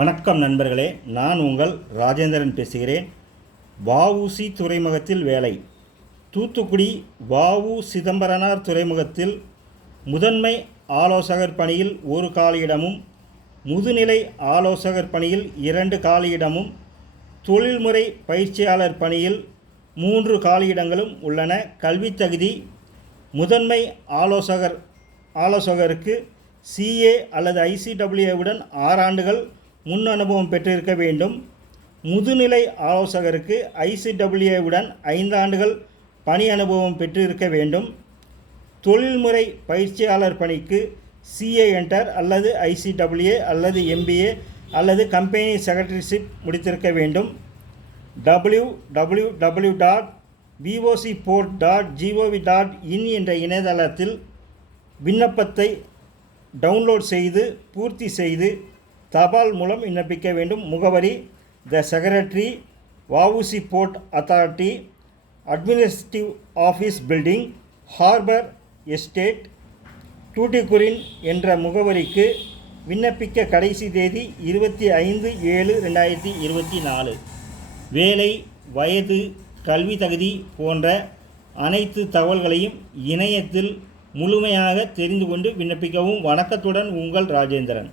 வணக்கம் நண்பர்களே நான் உங்கள் ராஜேந்திரன் பேசுகிறேன். வஉசி துறைமுகத்தில் வேலை. தூத்துக்குடி வஉ சிதம்பரனார் துறைமுகத்தில் முதன்மை ஆலோசகர் பணியில் ஒரு காலியிடமும் முதுநிலை ஆலோசகர் பணியில் இரண்டு காலியிடமும் தொழில்முறை பயிற்சியாளர் பணியில் மூன்று காலியிடங்களும் உள்ளன. கல்வி தகுதி முதன்மை ஆலோசகர் ஆலோசகருக்கு சிஏ அல்லது ஐசிடபிள்யூவுடன் ஆறாண்டுகள் முன் அனுபவம் பெற்றிருக்க வேண்டும். முதுநிலை ஆலோசகருக்கு ஐசிடபிள்யூவுடன் ஐந்து ஆண்டுகள் பணி அனுபவம் பெற்றிருக்க வேண்டும். தொழில்முறை பயிற்சியாளர் பணிக்கு சிஏ என்டர் அல்லது ஐசிடபிள்யூ அல்லது எம்பிஏ அல்லது கம்பெனி செக்ரட்டரிஷிப் முடித்திருக்க வேண்டும். W W W dot VOC port dot GOV dot in என்ற இணையதளத்தில் விண்ணப்பத்தை டவுன்லோட் செய்து பூர்த்தி செய்து தபால் மூலம் விண்ணப்பிக்க வேண்டும். முகவரி the secretary VOC port authority administrative office building harbour estate Tuticorin என்ற முகவரிக்கு விண்ணப்பிக்க கடைசி தேதி இருபத்தி ஐந்து ஏழு ரெண்டாயிரத்தி இருபத்தி நாலு. வேலை வயது கல்வி தகுதி போன்ற அனைத்து தகவல்களையும் இணையத்தில் முழுமையாக தெரிந்து கொண்டு விண்ணப்பிக்கவும் வணக்கத்துடன் உங்கள் ராஜேந்திரன்.